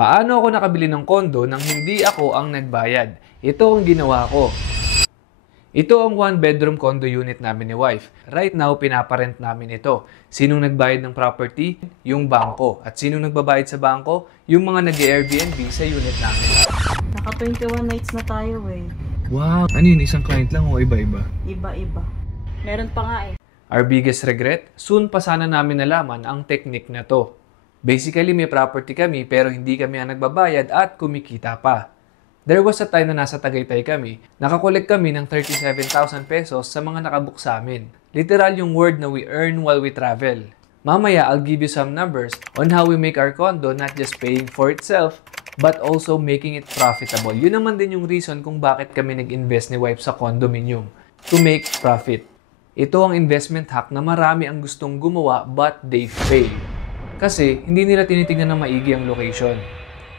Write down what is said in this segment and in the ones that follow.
Paano ako nakabili ng kondo nang hindi ako ang nagbayad? Ito ang ginawa ko. Ito ang 1-bedroom condo unit namin ni wife. Right now, pinaparent namin ito. Sinong nagbayad ng property? Yung bangko. At sinong nagbabayad sa bangko? Yung mga nag-Airbnb sa unit namin. Naka 21 nights na tayo eh. Wow! Ano yun? Isang client lang o iba-iba? Iba-iba. Meron pa nga eh. Our biggest regret? Soon pa sana namin nalaman ang technique na to. Basically, may property kami pero hindi kami ang nagbabayad at kumikita pa. There was a time na nasa Tagaytay kami, nakakolek kami ng 37,000 pesos sa mga nakabook sa amin. Literal yung word na we earn while we travel. Mamaya, I'll give you some numbers on how we make our condo not just paying for itself, but also making it profitable. Yun naman din yung reason kung bakit kami nag-invest ni wife sa condominium. To make profit. Ito ang investment hack na marami ang gustong gumawa but they fail. Kasi hindi nila tinitingnan na maigi ang location.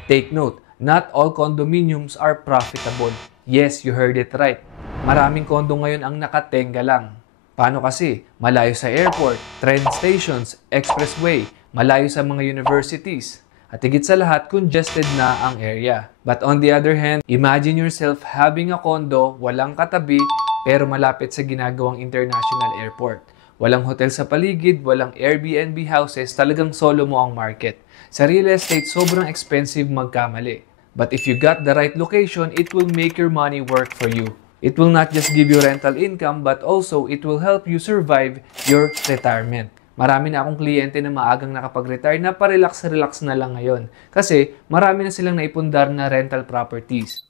Take note, not all condominiums are profitable. Yes, you heard it right. Maraming condo ngayon ang nakatenga lang. Paano kasi? Malayo sa airport, train stations, expressway, malayo sa mga universities. At higit sa lahat, congested na ang area. But on the other hand, imagine yourself having a condo, walang katabi, pero malapit sa ginagawang international airport. Walang hotel sa paligid, walang Airbnb houses, talagang solo mo ang market. Sa real estate, sobrang expensive magkamali. But if you got the right location, it will make your money work for you. It will not just give you rental income, but also it will help you survive your retirement. Marami na akong kliyente na maagang nakapag-retire na pa-relax na lang ngayon. Kasi marami na silang naipundar na rental properties.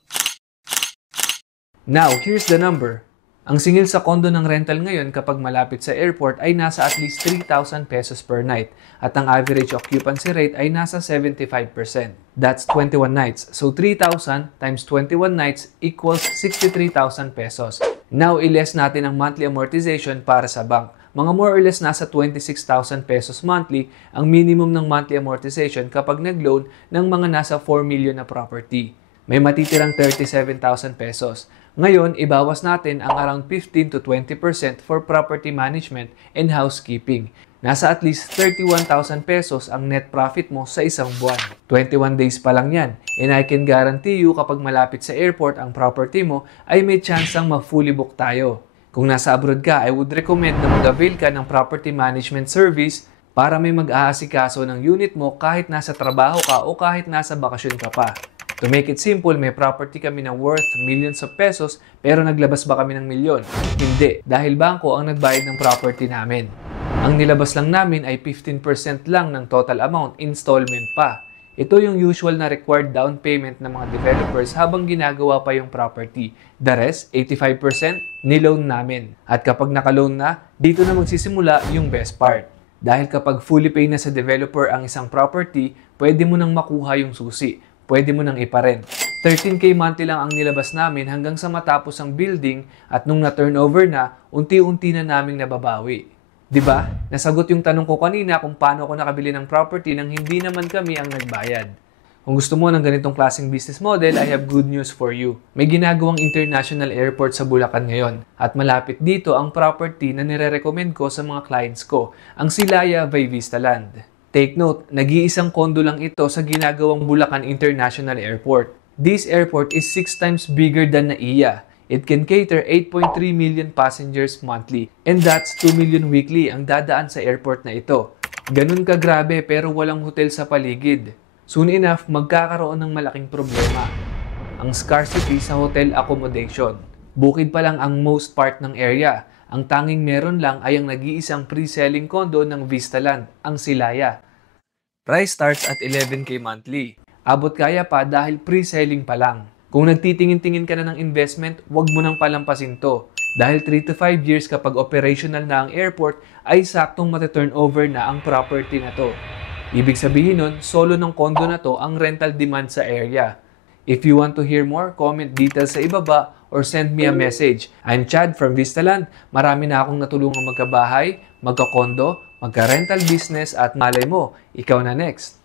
Now, here's the number. Ang singil sa condo ng rental ngayon kapag malapit sa airport ay nasa at least 3,000 pesos per night at ang average occupancy rate ay nasa 75%. That's 21 nights. So 3,000 times 21 nights equals 63,000 pesos. Now, i-less natin ang monthly amortization para sa bank. Mga more or less nasa 26,000 pesos monthly ang minimum ng monthly amortization kapag nag-loan ng mga nasa 4 million na property. May matitirang 37,000 pesos. Ngayon, ibawas natin ang around 15 to 20% for property management and housekeeping. Nasa at least 31,000 pesos ang net profit mo sa isang buwan. 21 days pa lang yan. And I can guarantee you kapag malapit sa airport ang property mo ay may chance ang ma-fully book tayo. Kung nasa abroad ka, I would recommend na mag-avail ka ng property management service para may mag-aasikaso ng unit mo kahit nasa trabaho ka o kahit nasa bakasyon ka pa. To make it simple, may property kami na worth millions of pesos pero naglabas ba kami ng milyon? Hindi, dahil bangko ang nagbayad ng property namin. Ang nilabas lang namin ay 15% lang ng total amount, installment pa. Ito yung usual na required down payment ng mga developers habang ginagawa pa yung property. The rest, 85%, niloan namin. At kapag nakaloan na, dito na magsisimula yung best part. Dahil kapag fully pay na sa developer ang isang property, pwede mo nang makuha yung susi. Pwede mo nang iparent. 13K monthly lang ang nilabas namin hanggang sa matapos ang building at nung na-turnover na, unti-unti na naming nababawi. Diba? Nasagot yung tanong ko kanina kung paano ako nakabili ng property nang hindi naman kami ang nagbayad. Kung gusto mo ng ganitong klaseng business model, I have good news for you. May ginagawang international airport sa Bulacan ngayon at malapit dito ang property na nire-recommend ko sa mga clients ko, ang Silaya by Vistaland. Take note, nag-iisang kondo lang ito sa ginagawang Bulacan International Airport. This airport is 6 times bigger than NAIA. It can cater 8.3 million passengers monthly. And that's 2 million weekly ang dadaan sa airport na ito. Ganun kagrabe pero walang hotel sa paligid. Soon enough, magkakaroon ng malaking problema. Ang scarcity sa hotel accommodation. Bukid pa lang ang most part ng area. Ang tanging meron lang ay ang nag-iisang pre-selling condo ng Vistaland, ang Silaya. Price starts at 11K monthly. Abot kaya pa dahil pre-selling pa lang. Kung nagtitingin-tingin ka na ng investment, huwag mo nang palampasin to. Dahil 3 to 5 years kapag operational na ang airport, ay saktong mata-turnover na ang property na to. Ibig sabihin nun, solo ng condo na to ang rental demand sa area. If you want to hear more, comment details sa ibaba or send me a message. I'm Chad from Vistaland. Marami na akong natulungang magkabahay, magkakondo, magka-rental business at malay mo, ikaw na next.